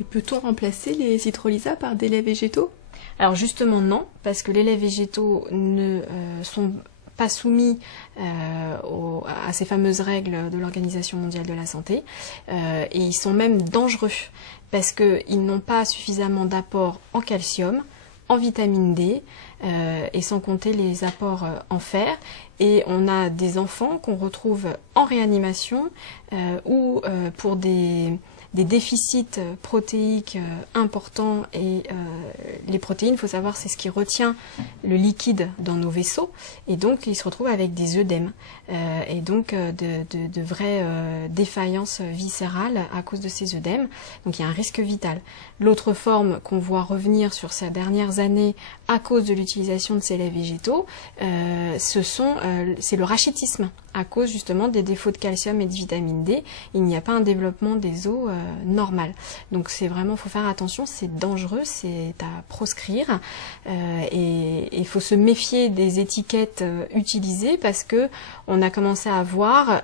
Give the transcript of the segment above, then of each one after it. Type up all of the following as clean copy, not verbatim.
Et peut-on remplacer les hydrolysats par des laits végétaux? Alors justement non, parce que les laits végétaux ne sont pas soumis à ces fameuses règles de l'Organisation mondiale de la santé, et ils sont même dangereux, parce qu'ils n'ont pas suffisamment d'apport en calcium, en vitamine D, et sans compter les apports en fer. Et on a des enfants qu'on retrouve en réanimation ou pour des déficits protéiques importants, et les protéines, il faut savoir, c'est ce qui retient le liquide dans nos vaisseaux, et donc ils se retrouvent avec des œdèmes et donc de vraies défaillances viscérales à cause de ces œdèmes. Donc il y a un risque vital. L'autre forme qu'on voit revenir sur ces dernières années à cause de l'utilisation de ces laits végétaux, c'est le rachitisme, à cause justement des défauts de calcium et de vitamine D. Il n'y a pas un développement des os normal. Donc c'est vraiment, faut faire attention, c'est dangereux, c'est à proscrire, et il faut se méfier des étiquettes utilisées, parce que on a commencé à voir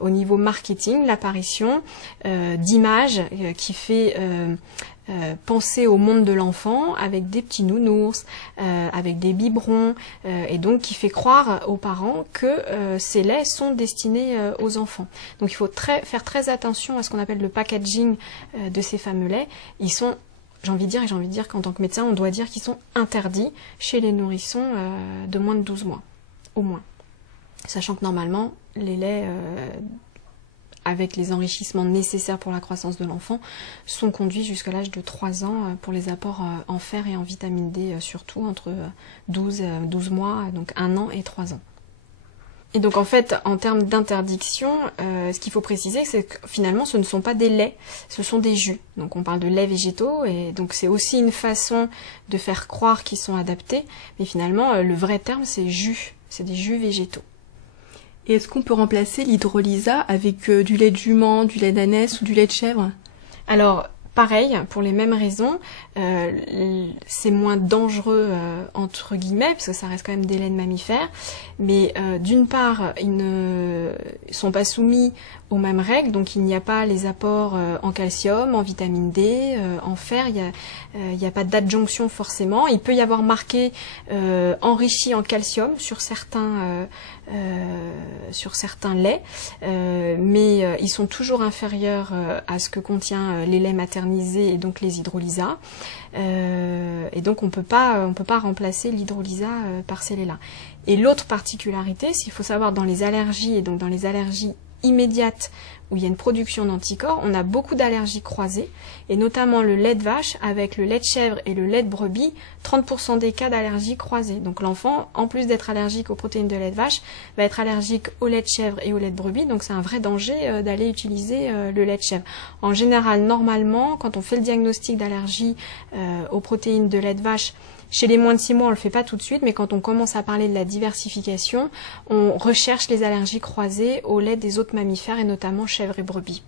au niveau marketing l'apparition d'images qui fait penser au monde de l'enfant avec des petits nounours, avec des biberons, et donc qui fait croire aux parents que ces laits sont destinés aux enfants. Donc il faut faire très attention à ce qu'on appelle le packaging de ces fameux laits. Ils sont, j'ai envie de dire qu'en tant que médecin, on doit dire qu'ils sont interdits chez les nourrissons de moins de 12 mois, au moins. Sachant que normalement, les laits avec les enrichissements nécessaires pour la croissance de l'enfant, sont conduits jusqu'à l'âge de 3 ans pour les apports en fer et en vitamine D, surtout entre 12 mois, donc 1 an et 3 ans. Et donc en fait, en termes d'interdiction, ce qu'il faut préciser, c'est que finalement ce ne sont pas des laits, ce sont des jus. Donc on parle de laits végétaux, et donc c'est aussi une façon de faire croire qu'ils sont adaptés, mais finalement le vrai terme c'est jus, c'est des jus végétaux. Et est-ce qu'on peut remplacer l'hydrolysa avec du lait de jument, du lait d'ânesse ou du lait de chèvre? Alors, pareil, pour les mêmes raisons, c'est moins dangereux, entre guillemets, parce que ça reste quand même des laits de mammifères, mais d'une part, ils ne sont pas soumis aux mêmes règles, donc il n'y a pas les apports en calcium, en vitamine D, en fer, il n'y a pas d'adjonction forcément. Il peut y avoir marqué enrichi en calcium sur certains laits, mais ils sont toujours inférieurs à ce que contient les laits maternisés et donc les hydrolysats. Et donc on peut pas remplacer l'hydrolysa par ces laits-là. Et l'autre particularité, s'il faut savoir, dans les allergies, et donc dans les allergies immédiates où il y a une production d'anticorps, on a beaucoup d'allergies croisées, et notamment le lait de vache avec le lait de chèvre et le lait de brebis, 30% des cas d'allergie croisée. Donc l'enfant, en plus d'être allergique aux protéines de lait de vache, va être allergique au lait de chèvre et au lait de brebis, donc c'est un vrai danger d'aller utiliser le lait de chèvre. En général, normalement, quand on fait le diagnostic d'allergie aux protéines de lait de vache, chez les moins de 6 mois, on le fait pas tout de suite, mais quand on commence à parler de la diversification, on recherche les allergies croisées au lait des autres mammifères, et notamment chèvres et brebis.